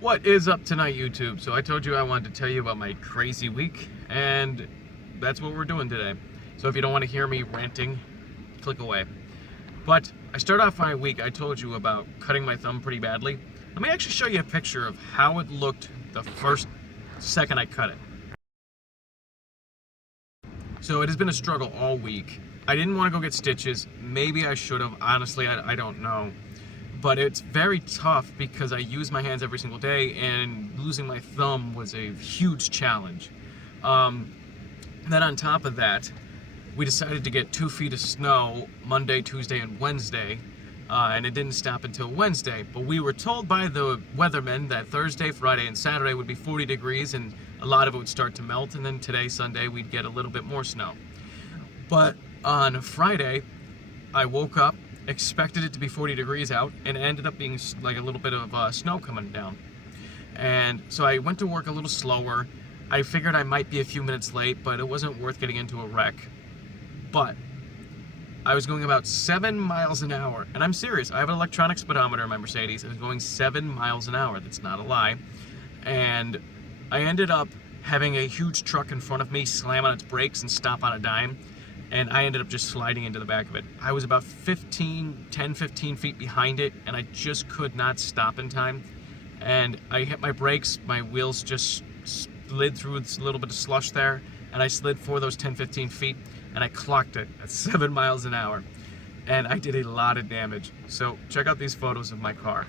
What is up tonight, YouTube? So I told you I wanted to tell you about my crazy week, and that's what we're doing today. So if you don't want to hear me ranting, click away. But I start off my week, I told you about cutting my thumb pretty badly. Let me actually show you a picture of how it looked the first second I cut it. So it has been a struggle all week. I didn't want to go get stitches. Maybe I should have. Honestly, I don't know. But it's very tough because I use my hands every single day, and losing my thumb was a huge challenge. Then on top of that, we decided to get 2 feet of snow Monday, Tuesday, and Wednesday, and it didn't stop until Wednesday. But we were told by the weathermen that Thursday, Friday, and Saturday would be 40 degrees, and a lot of it would start to melt, and then today, Sunday, we'd get a little bit more snow. But on Friday, I woke up, expected it to be 40 degrees out, and it ended up being like a little bit of snow coming down. And so I went to work a little slower. I figured I might be a few minutes late, but it wasn't worth getting into a wreck. But I was going about 7 miles an hour, and I'm serious. I have an electronic speedometer in my Mercedes. I was going 7 miles an hour. That's not a lie. And I ended up having a huge truck in front of me slam on its brakes and stop on a dime. And I ended up just sliding into the back of it. I was about 10, 15 feet behind it, and I just could not stop in time. And I hit my brakes, my wheels just slid through this little bit of slush there, and I slid for those 10, 15 feet, and I clocked it at 7 miles an hour. And I did a lot of damage. So check out these photos of my car.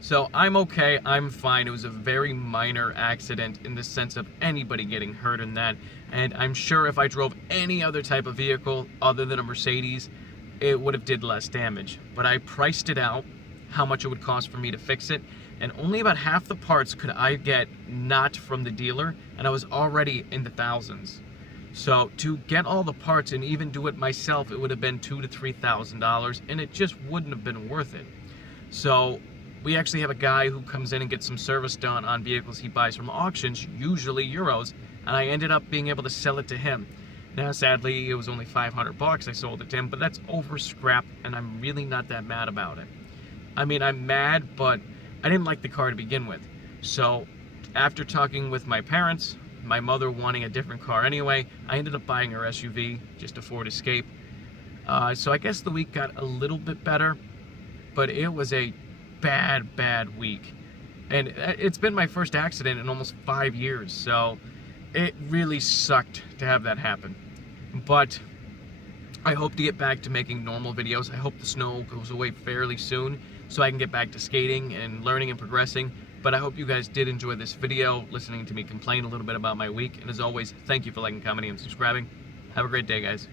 So I'm okay, I'm fine. It was a very minor accident in the sense of anybody getting hurt in that. And I'm sure if I drove any other type of vehicle other than a Mercedes, it would have did less damage. But I priced it out, how much it would cost for me to fix it, and only about half the parts could I get not from the dealer, and I was already in the thousands. So to get all the parts and even do it myself, it would have been $2,000 to $3,000, and it just wouldn't have been worth it. So we actually have a guy who comes in and gets some service done on vehicles he buys from auctions, usually euros, and I ended up being able to sell it to him. Now, sadly, it was only 500 bucks I sold it to him, but that's over scrap, and I'm really not that mad about it. I mean, I'm mad, but I didn't like the car to begin with. So after talking with my parents, my mother wanting a different car anyway, I ended up buying her SUV, just a Ford Escape. So I guess the week got a little bit better, but it was a bad week. And it's been my first accident in almost 5 years, so it really sucked to have that happen. But I hope to get back to making normal videos. I hope the snow goes away fairly soon so I can get back to skating and learning and progressing. But I hope you guys did enjoy this video, listening to me complain a little bit about my week. And as always, thank you for liking, commenting, and subscribing. Have a great day, guys.